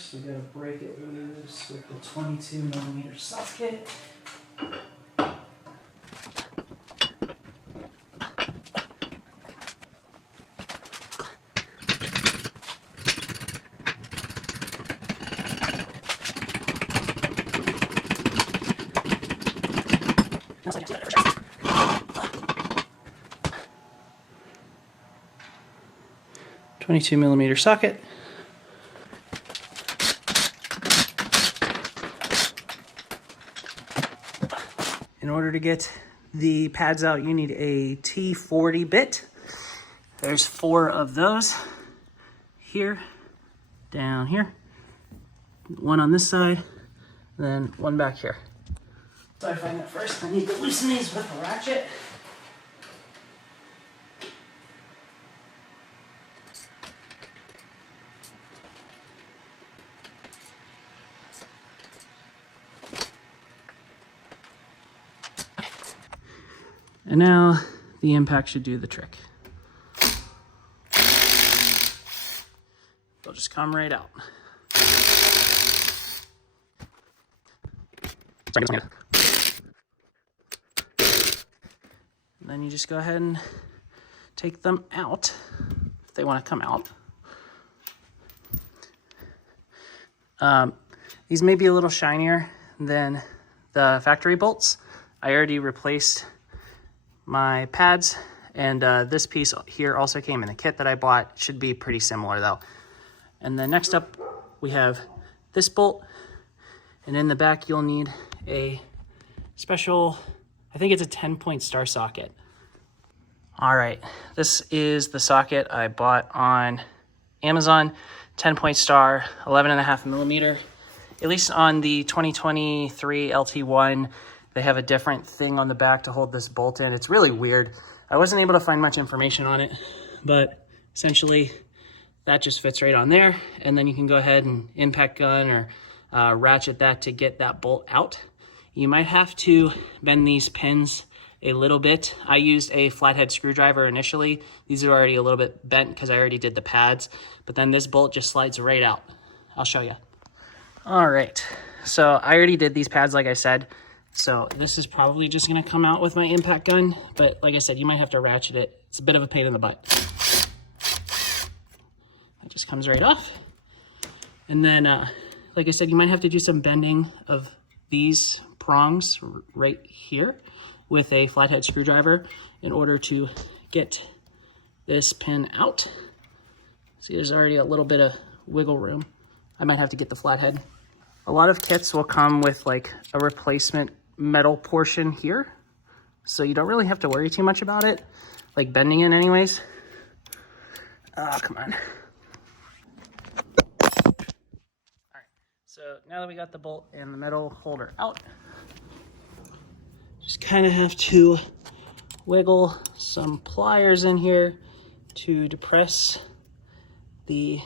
first, we gotta break it loose with the 22mm socket. .22mm socket. In order to get the pads out, you need a T40 bit. There's 4 of those. Here, down here, 1 on this side, then 1 back here. So I find that first I need to loosen these with a ratchet. And now the impact should do the trick. They'll just come right out. And then you just go ahead and take them out if they want to come out. These may be a little shinier than the factory bolts. I already replaced my pads, and this piece here also came in the kit that I bought. Should be pretty similar though. And then next up we have this bolt, and in the back you'll need a special, I think it's a 10-point star socket. All right, this is the socket I bought on Amazon, 10-point star, 11.5mm. At least on the 2023 LT1, they have a different thing on the back to hold this bolt in. It's really weird. I wasn't able to find much information on it, but essentially that just fits right on there. And then you can go ahead and impact gun or ratchet that to get that bolt out. You might have to bend these pins a little bit. I used a flathead screwdriver initially. These are already a little bit bent because I already did the pads, but then this bolt just slides right out. I'll show you. All right, so I already did these pads like I said. So this is probably just gonna come out with my impact gun, but like I said, you might have to ratchet it. It's a bit of a pain in the butt. It just comes right off. And then, like I said, you might have to do some bending of these prongs right here with a flathead screwdriver in order to get this pin out. See, there's already a little bit of wiggle room. I might have to get the flathead. A lot of kits will come with like a replacement metal portion here, so you don't really have to worry too much about it, like bending it anyways. Oh, come on. All right, so now that we got the bolt and the metal holder out, just kind of have to wiggle some pliers in here to depress the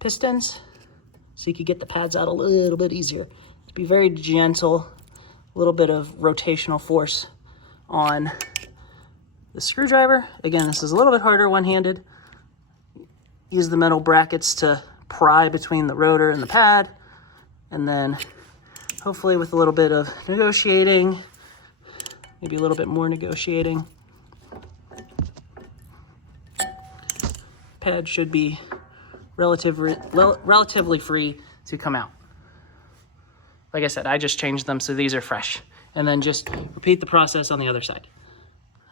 pistons so you can get the pads out a little bit easier. Be very gentle, a little bit of rotational force on the screwdriver. Again, this is a little bit harder one-handed. Use the metal brackets to pry between the rotor and the pad, and then hopefully with a little bit of negotiating, maybe a little bit more negotiating, pad should be relatively free to come out. Like I said, I just changed them so these are fresh. And then just repeat the process on the other side.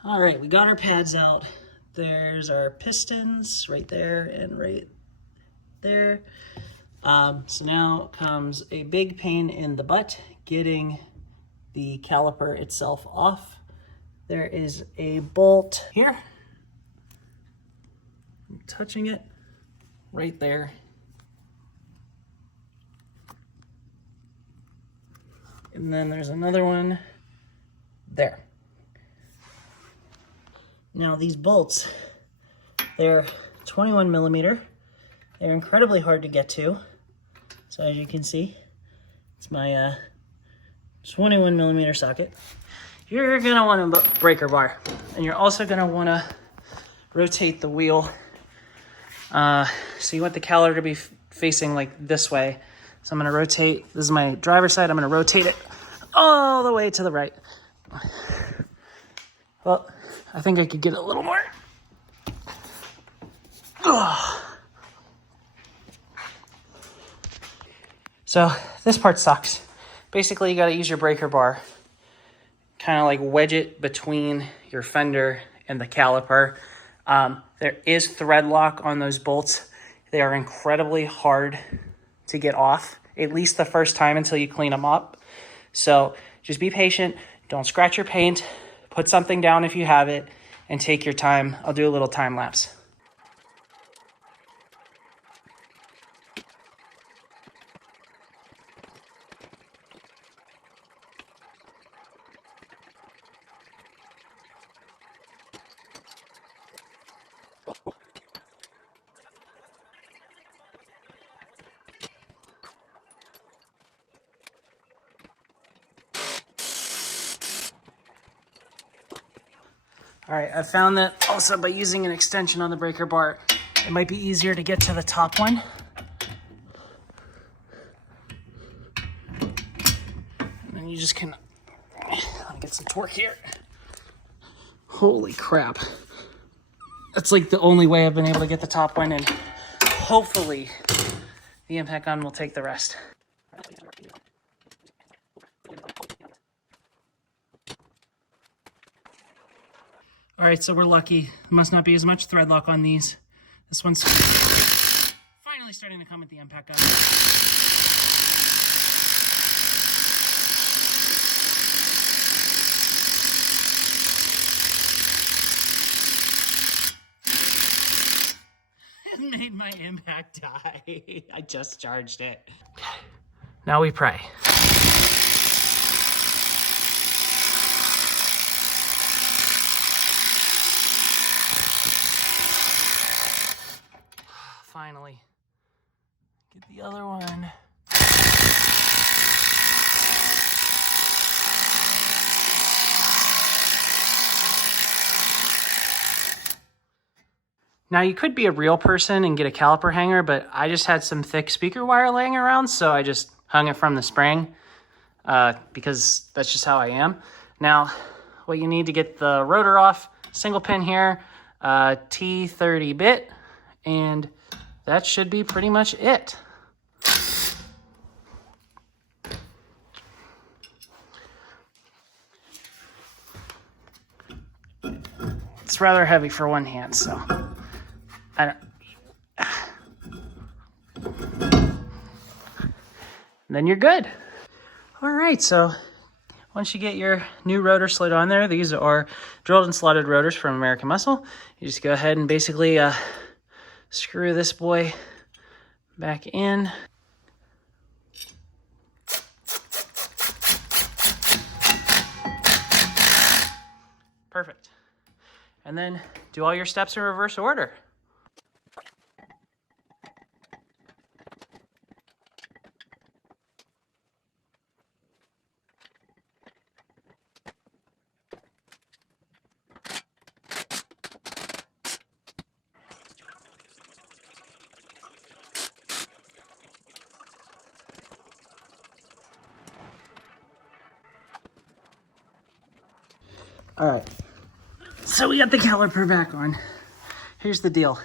All right, we got our pads out. There's our pistons right there and right there. So now comes a big pain in the butt getting the caliper itself off. There is a bolt here. I'm touching it right there. And then there's another one there. Now these bolts, they're 21mm. They're incredibly hard to get to. So as you can see, it's my 21mm socket. You're gonna want a breaker bar, and you're also gonna wanna rotate the wheel. So you want the caliper to be facing like this way. So I'm gonna rotate, this is my driver's side, I'm gonna rotate it all the way to the right. Well, I think I could get a little more. Ugh. So this part sucks. Basically, you gotta use your breaker bar, kind of like wedge it between your fender and the caliper. There is thread lock on those bolts. They are incredibly hard to get off, at least the first time until you clean them up. So just be patient, don't scratch your paint, put something down if you have it, and take your time. I'll do a little time lapse. All right, I found that also by using an extension on the breaker bar, it might be easier to get to the top one. And then you just can, let me get some torque here. Holy crap. That's like the only way I've been able to get the top one, and hopefully the impact gun will take the rest. All right, so we're lucky. There must not be as much thread lock on these. This one's finally starting to come with the impact gun. It made my impact die. I just charged it. Okay, now we pray. Finally. Get the other one. Now you could be a real person and get a caliper hanger, but I just had some thick speaker wire laying around, so I just hung it from the spring because that's just how I am. Now, what you need to get the rotor off, single pin here, T30 bit, and that should be pretty much it. It's rather heavy for one hand, so I don't. Then you're good. All right, so once you get your new rotor slid on there, these are drilled and slotted rotors from American Muscle. You just go ahead and basically screw this boy back in. Perfect. And then do all your steps in reverse order. All right, so we got the caliper back on. Here's the deal.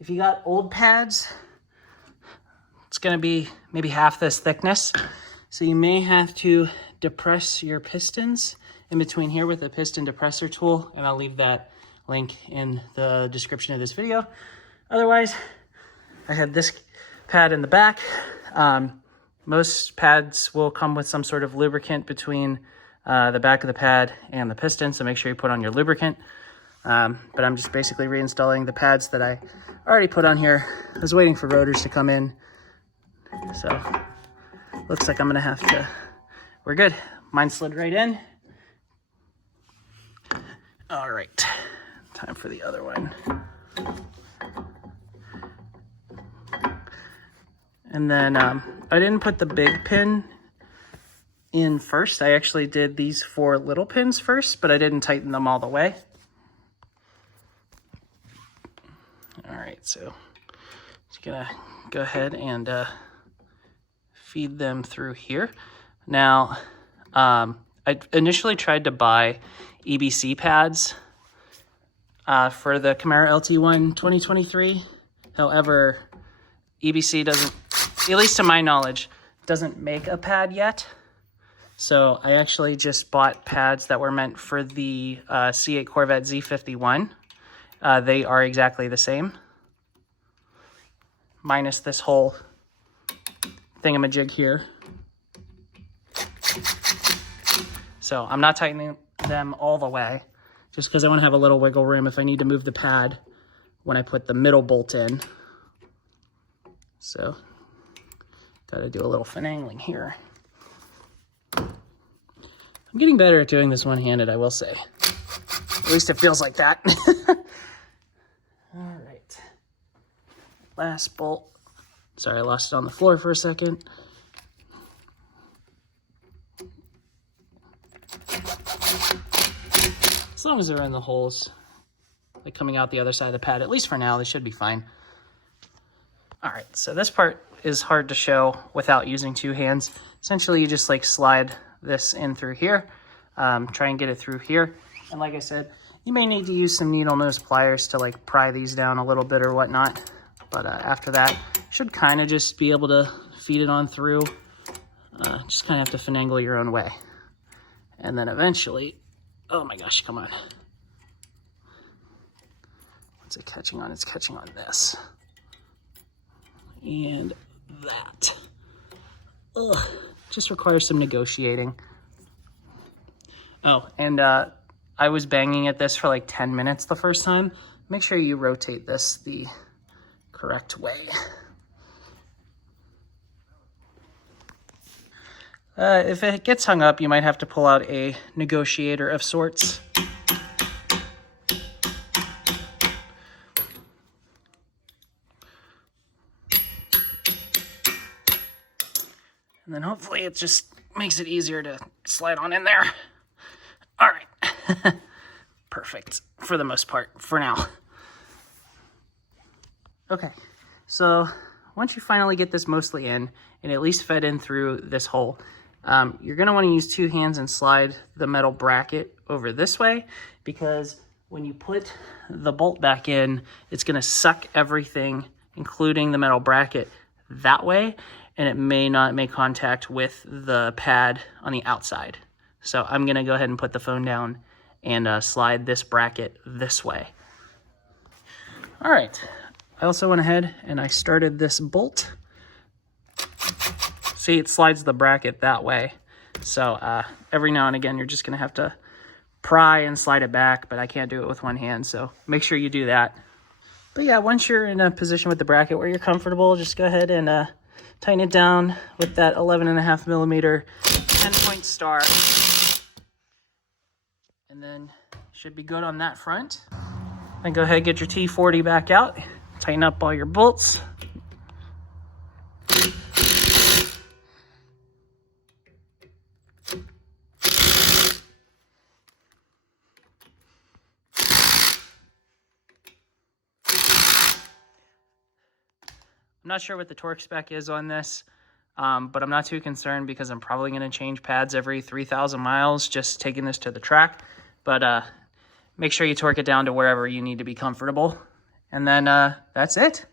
If you got old pads, it's gonna be maybe half this thickness. So you may have to depress your pistons in between here with a piston depressor tool, and I'll leave that link in the description of this video. Otherwise, I had this pad in the back. Most pads will come with some sort of lubricant between the back of the pad and the piston, so make sure you put on your lubricant. But I'm just basically reinstalling the pads that I already put on here. I was waiting for rotors to come in, so looks like I'm gonna have to, we're good. Mine slid right in. All right, time for the other one. And then I didn't put the big pin in first. I actually did these 4 little pins first, but I didn't tighten them all the way. All right, so just gonna go ahead and feed them through here. Now, I initially tried to buy EBC pads for the Camaro LT1 2023. However, EBC doesn't, at least to my knowledge, doesn't make a pad yet. So I actually just bought pads that were meant for the C8 Corvette Z51. They are exactly the same, minus this whole thingamajig here. So I'm not tightening them all the way, just because I want to have a little wiggle room if I need to move the pad when I put the middle bolt in. So, got to do a little finagling here. I'm getting better at doing this one-handed, I will say. At least it feels like that. All right. Last bolt. Sorry, I lost it on the floor for a second. As long as they're in the holes, like coming out the other side of the pad, at least for now, they should be fine. All right, so this part is hard to show without using two hands. Essentially, you just like slide this in through here, try and get it through here. And like I said, you may need to use some needle nose pliers to like pry these down a little bit or whatnot. But after that, you should kind of just be able to feed it on through. Just kind of have to finagle your own way. And then eventually, oh my gosh, come on. What's it catching on? It's catching on this. And that. Ugh, just requires some negotiating. Oh, and I was banging at this for like 10 minutes the first time. Make sure you rotate this the correct way. If it gets hung up, you might have to pull out a negotiator of sorts. And then hopefully it just makes it easier to slide on in there. All right. Perfect for the most part, for now. Okay, so once you finally get this mostly in and at least fed in through this hole, you're going to want to use two hands and slide the metal bracket over this way, because when you put the bolt back in, it's going to suck everything, including the metal bracket, that way, and it may not make contact with the pad on the outside. So I'm going to go ahead and put the phone down and slide this bracket this way. All right. I also went ahead and I started this bolt. See, it slides the bracket that way. So every now and again, you're just going to have to pry and slide it back, but I can't do it with one hand. So make sure you do that. But yeah, once you're in a position with the bracket where you're comfortable, just go ahead and tighten it down with that 11.5 millimeter 10-point star. And then should be good on that front. Then go ahead and get your T40 back out. Tighten up all your bolts. I'm not sure what the torque spec is on this, but I'm not too concerned because I'm probably going to change pads every 3,000 miles just taking this to the track. But make sure you torque it down to wherever you need to be comfortable. And then that's it.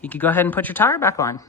You can go ahead and put your tire back on.